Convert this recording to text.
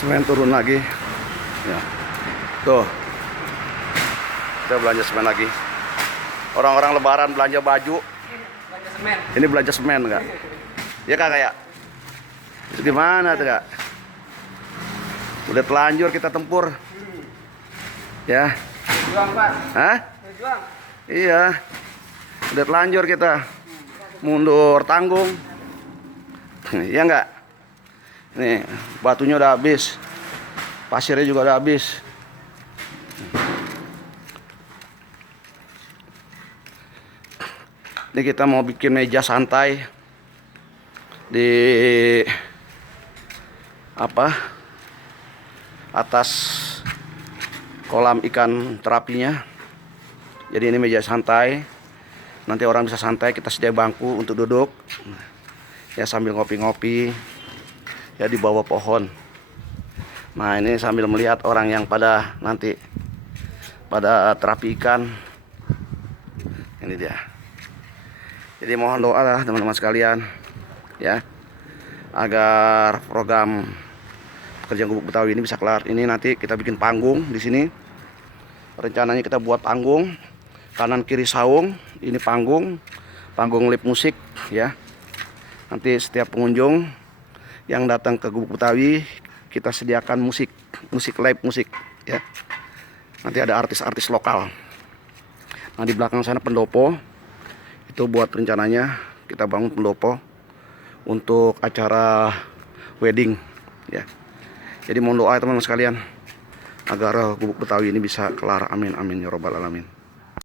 Semen turun lagi ya. Tuh, kita belanja semen lagi. Orang-orang lebaran belanja baju, Belanja semen. ini belanja semen enggak? Ya kak, kayak itu gimana tuh kak? Udah telanjur kita tempur ya. Juang Pak. Hah? Juang. Iya, udah telanjur kita, mundur tanggung. Iya enggak? Nih, batunya udah habis, pasirnya juga udah habis. Ini kita mau bikin meja santai di atas kolam ikan terapinya. Jadi ini meja santai, nanti orang bisa santai, kita sedia bangku untuk duduk ya sambil ngopi-ngopi ya di bawah pohon. Nah ini sambil melihat orang yang pada nanti pada terapi ikan. Ini dia. Jadi mohon doa lah teman-teman sekalian ya, agar program pekerjaan Gubuk Betawi ini bisa kelar. Ini nanti kita bikin panggung di sini. Rencananya kita buat panggung kanan kiri saung, ini panggung live musik ya. Nanti setiap pengunjung yang datang ke Gubuk Betawi kita sediakan musik live musik ya. Nanti ada artis-artis lokal. Nah di belakang sana pendopo, itu buat rencananya kita bangun pendopo untuk acara wedding ya. Jadi mohon doa teman-teman sekalian agar Gubuk Betawi ini bisa kelar, amin amin ya robbal alamin.